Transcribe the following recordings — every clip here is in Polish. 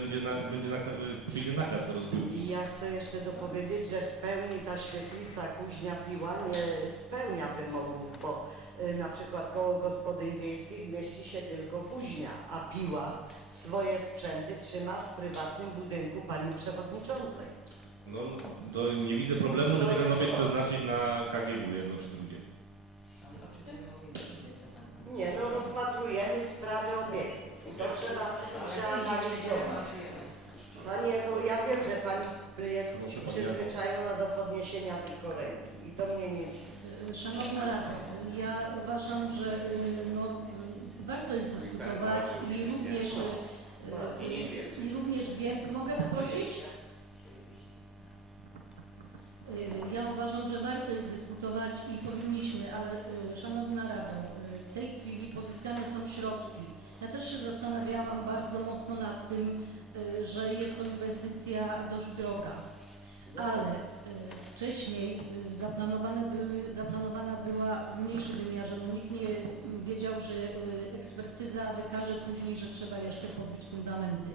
będzie, na, będzie nakaz, przyjdzie nakaz rozbiórki. I ja chcę jeszcze dopowiedzieć, że w pełni ta świetlica kuźnia piła nie spełnia wymogów, bo y, na przykład koło gospodyń wiejskich mieści się tylko kuźnia, a piła swoje sprzęty trzyma w prywatnym budynku pani przewodniczącej. No, to nie widzę problemu, żeby ten obiekt oznaczyć na KGW jedno czy drugie. Nie, no rozpatrujemy sprawę obiektów i to trzeba przeanalizować. Pani, Ewo, ja wiem, że Pani jest Muszę powiedzieć. przyzwyczajona do podniesienia tylko ręki i to mnie nie dziwi. Szanowna Rado, ja uważam, że y, no, warto jest dyskutować i również, y, i również wiem, mogę prosić? Y, Ja uważam, że warto jest dyskutować i powinniśmy, ale Szanowna Rado, w tej chwili pozyskane są środki. Ja też się zastanawiałam bardzo mocno nad tym, że jest to inwestycja dość droga, ale wcześniej y, zaplanowane były, zaplanowana była w mniejszym wymiarze, bo nikt nie wiedział, że y, ekspertyza wykaże później, że trzeba jeszcze pobić fundamenty.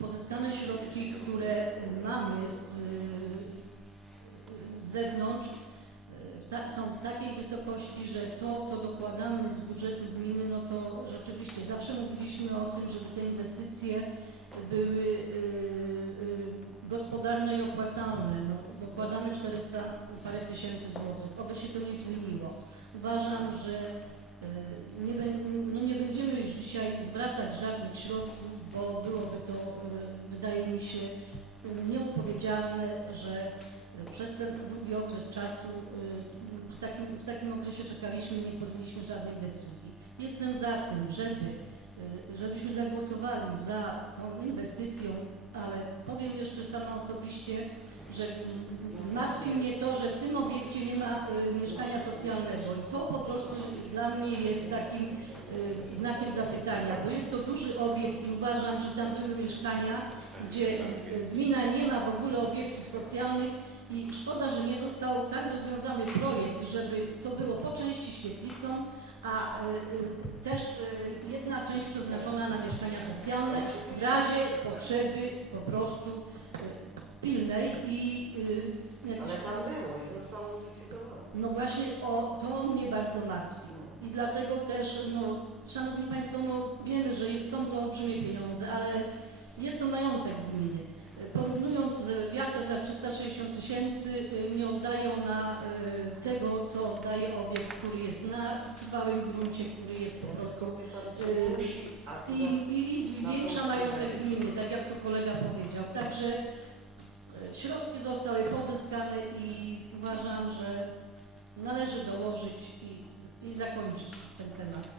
Pozyskane środki, które mamy z, z zewnątrz, y, są w takiej wysokości, że to, co dokładamy z budżetu gminy, no to rzeczywiście zawsze mówiliśmy o tym, żeby te inwestycje były y, y, gospodarne 400 parę tysięcy złotych. Oby się to nie zmieniło. Uważam, że y, nie, no nie będziemy już dzisiaj zwracać żadnych środków, bo byłoby to, y, wydaje mi się, y, nieodpowiedzialne, że przez ten długi okres czasu w takim, w takim okresie czekaliśmy i nie podjęliśmy żadnej decyzji. Jestem za tym, żeby, żebyśmy zagłosowali za tą inwestycją, ale powiem jeszcze sama osobiście, że martwi mnie to, że w tym obiekcie nie ma y, mieszkania socjalnego. I to po prostu dla mnie jest takim y, znakiem zapytania, bo jest to duży obiekt i uważam, że tam były mieszkania, gdzie y, gmina nie ma w ogóle obiektów socjalnych i szkoda, że nie został tak rozwiązany projekt, żeby to było po części świetlicą, a też jedna część przeznaczona na mieszkania socjalne w razie potrzeby po prostu pilnej i tam było i zostało zlikwidowane. no właśnie o to mnie bardzo martwi. I dlatego też, no, Szanowni Państwo, no, wiemy, że są to olbrzymie pieniądze, ale jest to majątek gminy. Porównując e, wiatr za 360 tysięcy, e, nie oddają na e, tego, co oddaje obiekt, który jest na trwałym gruncie, który jest po prostu i, i zwiększa majątek gminy, tak jak to kolega powiedział. Także należy dołożyć i, i zakończyć ten temat.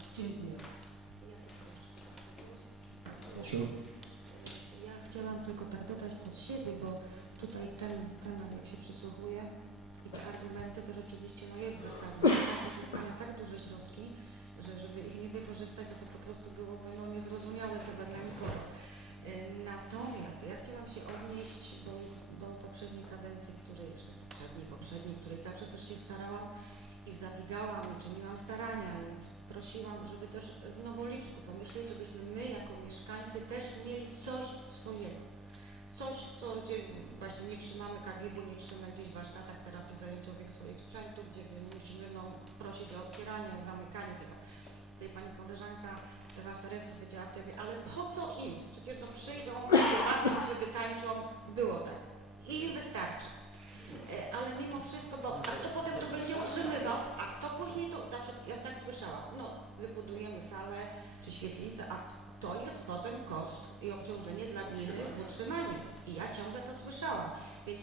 Prosiłam, żeby też w Nowoliczku pomyśleć, żebyśmy my jako mieszkańcy też mieli coś swojego. Coś, co gdzie właśnie nie trzymamy KGD, nie trzymamy gdzieś warsztatach terapii zajęciowych swoich sprzętów, gdzie musimy no, prosić o otwieranie, o zamykanie tego. Tutaj pani koleżanka Ewa Ferewicz powiedziała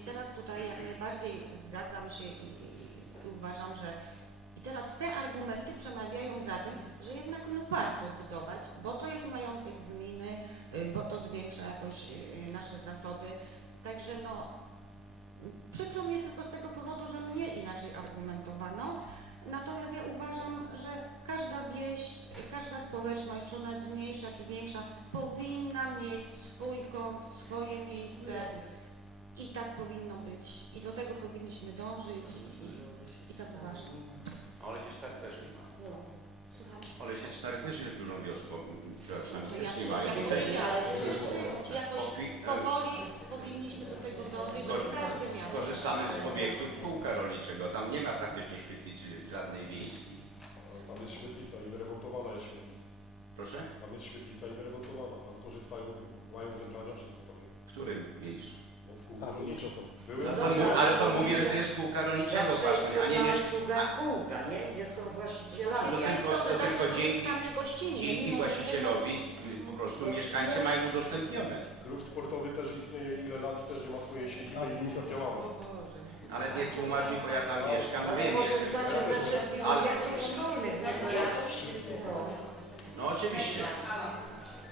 teraz tutaj jak najbardziej zgadzam się i, uważam, że i teraz te argumenty przemawiają za tym, że jednak no warto budować, bo to jest majątek gminy, y, bo to zwiększa jakoś y, nasze zasoby. Także no Przykro mi jest tylko z tego powodu, że mnie inaczej argumentowano. Natomiast ja uważam, że każda wieś, każda społeczność, czy ona jest mniejsza czy większa, powinna mieć swój kąt, swoje miejsce i tak powinno być. I do tego powinniśmy dążyć i, i zapoważać. Ale gdzieś tak też nie ma. No. Ale się tak też jest dużą wioską. Przepraszam, no, też ja, nie ma. Tak powoli powinniśmy do tego dążyć. Korzystamy z pobiegów półka rolniczego. Tam nie ma praktycznie świetlicy żadnej miejskiej. Tam jest świetlica i wyremontowana jest świetlica. Proszę? Tam jest świetlica i wyremontowana. Tam korzystają, mają zebrania, wszystko tam. W którym? No, to to, ale to mówię, że to jest spółka rolniczego jest właśnie, a nie jedna mieszka. usługa kółka, nie? Nie są właścicielami. No tylko, to tylko dzięki, dzięki właścicielowi po prostu mieszkańcy mają udostępnione. Klub sportowy też istnieje ile lat też nie ma swojej siedziby i nie działamy. Ale nie tłumacz mi, bo ja tam mieszkam, Ale wiem. może znacie ze wszystkich Ale- obiektów szkolnych, nie? No oczywiście.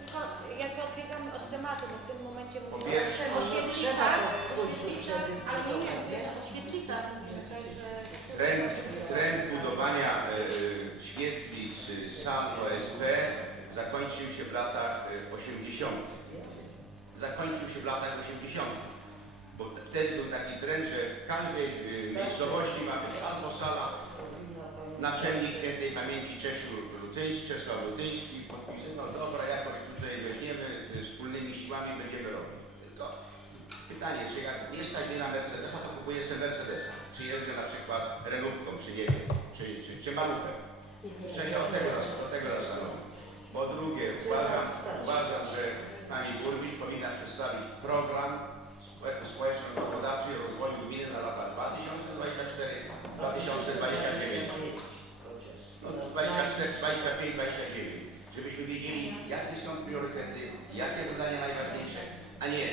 Tylko jakby odbiegamy od tematu, bo w tym momencie mówimy o może Trend, trend budowania y, świetlic, y, sal OSP zakończył się w latach y, 80. Zakończył się w latach 80. Bo wtedy był taki trend, że w każdej y, miejscowości ma być albo sala, naczelnik świętej pamięci Czesiu Lutyński, Czesław Lutyński podpisywał, dobra, jakoś tutaj weźmiemy y, wspólnymi siłami będziemy robić. Tylko pytanie, czy jak nie stać mnie na Mercedesa, to kupuję sobie Mercedesa. Czy jeżdżę na przykład Renówką, czy nie wiem, czy, czy, czy Maluchem. Się od tego, od tego zastanowić. Po drugie, uważam, uważam, że Pani Burmistrz powinna przedstawić program spo- społeczno-gospodarczy rozwoju gminy na lata 2024-2029. No 24, 25, 29. Żebyśmy wiedzieli, jakie są priorytety, jakie zadania najważniejsze, a nie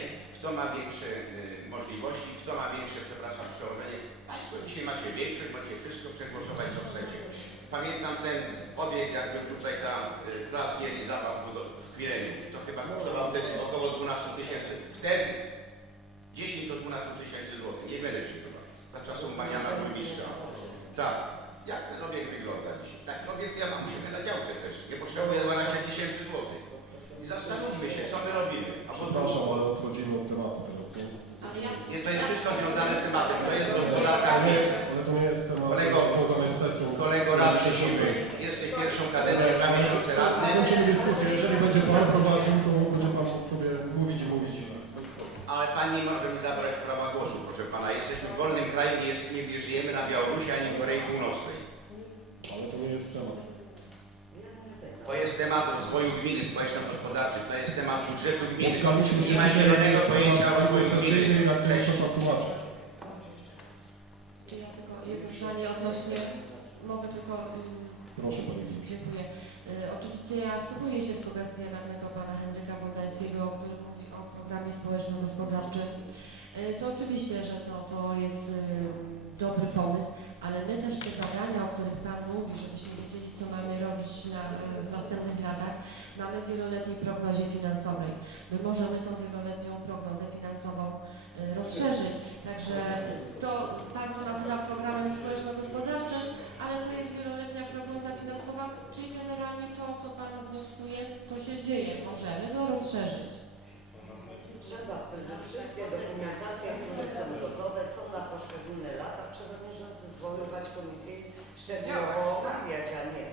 kto ma większe y, możliwości, kto ma większe, przepraszam, przełożenie. Państwo dzisiaj macie większość, macie wszystko przegłosować, co chcecie. Pamiętam ten obieg, jakby tutaj tam y, plac mieli zabaw w Kwileniu. To chyba kosztowało wtedy około 12 tysięcy. Wtedy 10 do 12 tysięcy złotych. Nie będę się chyba. Za czasów Maniana Burmistrza. Tak. Jak ten obiekt wygląda dzisiaj? Taki obiekt ja mam u siebie na działce też. Nie potrzebuję 12 tysięcy złotych. I zastanówmy się, co my robimy. A po Przepraszam, ale odchodzimy od tematu teraz. Nie? Ale ja... nie, to jest wszystko tematem. To jest gospodarka Ale, nie, gminy. ale to nie jest temat Kolego, związany z sesją. Kolego radny siły. Jesteś pierwszą kadencję, dwa miesiące radny. Kończymy dyskusję. Jeżeli będzie Pan prowadził, to mógłby Pan sobie mówić i mówić. Ale Pani nie może mi zabrać prawa głosu, proszę Pana. Jesteśmy w wolnym kraju, nie, jest, nie żyjemy na Białorusi ani w Korei Północnej. Ale to nie jest temat. To jest temat rozwoju gminy społeczno-gospodarczej, to jest temat budżetu gminy. Nie ma zielonego na pojęcia o rozwoju gminy. Cześć. proszę Pan tłumaczy. Czy ja tylko jedno zdanie odnośnie, mogę tylko, y, Proszę Pani. dziękuję. Ja wsłuchuję się w sugestie radnego pana Henryka Woldańskiego, który mówi o programie społeczno-gospodarczym. Y, To oczywiście, że to, to jest y, dobry pomysł, ale my też te zadania, o których Pan mówi, żebyśmy wiedzieli, co mamy robić na, w następnych latach, mamy w wieloletniej prognozie finansowej. My możemy tą wieloletnią prognozę finansową y, rozszerzyć. Także to Pan to nazywa programem społeczno-gospodarczym, ale to jest wieloletnia prognoza finansowa, czyli generalnie to, co Pan wnioskuje, to się dzieje. Możemy go rozszerzyć. Trzeba wtedy wszystkie dokumentacje, które są gotowe, co na poszczególne lata, przewodniczący zwoływać komisję szczegółowo omawiać, a nie.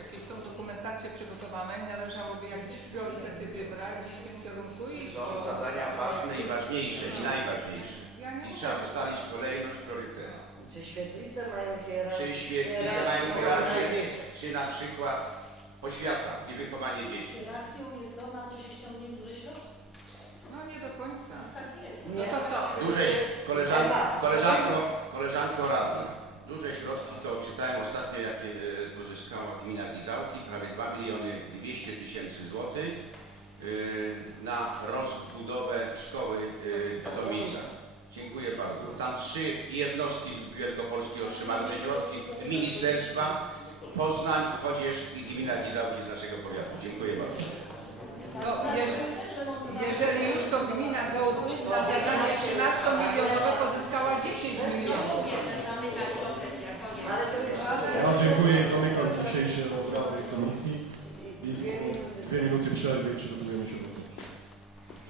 Jakie są dokumentacje przygotowane i należałoby jakieś priorytety wybrać i w tym kierunku iść. Są bo- zadania ważne i ważniejsze i najważniejsze. Ja nie I trzeba ustalić kolejność priorytetów. Czy świetlice mają hierarchię? Czy świetlice mają hierarchię, czy na przykład oświata i wychowanie dzieci. Hierarchią jest to, na co się środek. No nie do końca. Tak jest. No to co? Duże, koleżanko, koleżanko, koleżanko radna, duże środki to czytałem ostatnio, jakie e, pozyskała gmina Gizałki, prawie 2 miliony 200 tysięcy złotych e, na rozbudowę szkoły e, w Tomicach. Dziękuję bardzo. Tam trzy jednostki z Wielkopolski otrzymały te środki, ministerstwa, Poznań, Chodzież i gmina Gizałki z naszego powiatu. Dziękuję bardzo. No, jeżeli, jeżeli już to gmina do na zadania 13 milionowe pozyskała 10 milionów. Ale to już Ja dziękuję i